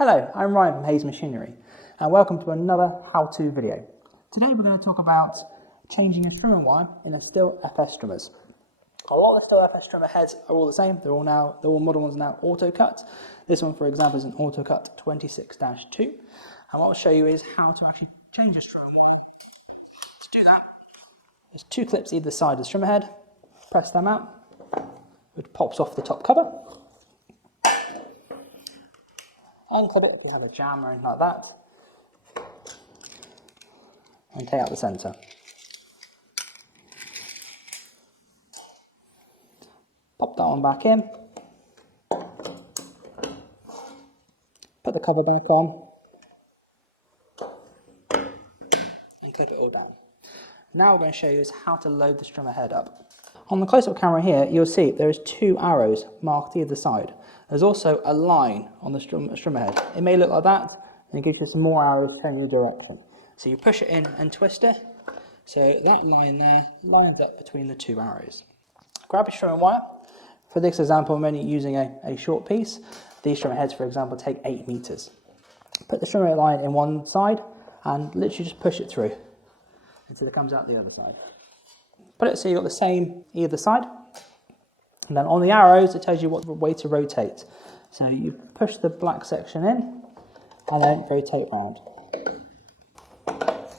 Hello, I'm Ryan from STIHL Machinery and welcome to another how-to video. Today we're going to talk about changing a strimmer wire in a STIHL FS strimmers. A lot of the STIHL FS strimmer heads are all the same, they're all modern ones now AutoCut. This one, for example, is an AutoCut 26-2, and what I'll show you is how to actually change a strimmer wire. To do that, there's two clips either side of the strimmer head, press them out, it pops off the top cover. Unclip it if you have a jam or anything like that, and take out the centre. Pop that one back in, put the cover back on, and clip it all down. Now we're going to show you is how to load the strimmer head up. On the close-up camera here, you'll see there is two arrows marked either side. There's also a line on the strimmer head. It may look like that, and it gives you some more arrows showing you direction. So you push it in and twist it, so that line there lines up between the two arrows. Grab your strimmer wire. For this example, I'm only using a short piece. These strimmer heads, for example, take 8 meters. Put the strimmer line in one side, and literally just push it through until it comes out the other side. Put it so you've got the same either side. And then on the arrows, it tells you what way to rotate. So you push the black section in and then rotate around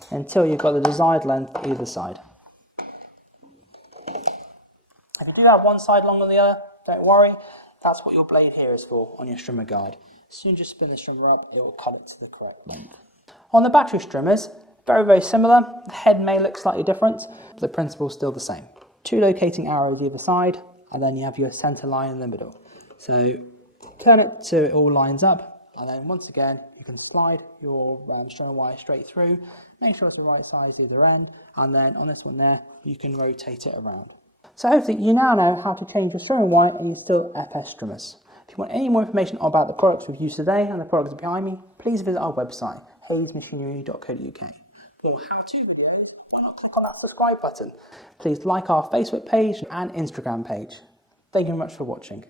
until you've got the desired length either side. If you do have one side longer than the other, don't worry. That's what your blade here is for on your strimmer guide. As soon as you spin the strimmer up, it will cut it to the correct length. On the battery strimmers, very similar. The head may look slightly different, but the principle is still the same. Two locating arrows either side, and then you have your center line in the middle. So turn it so it all lines up, and then once again you can slide your strimmer wire straight through. Make sure it's the right size either end, and then on this one there you can rotate it around. So hopefully you now know how to change your strimmer wire in your STIHL FS strimmers. If you want any more information about the products we've used today and the products behind me, please visit our website stihmachinery.co.uk. For how-to videos, why not click on that subscribe button? Please like our Facebook page and Instagram page. Thank you very much for watching.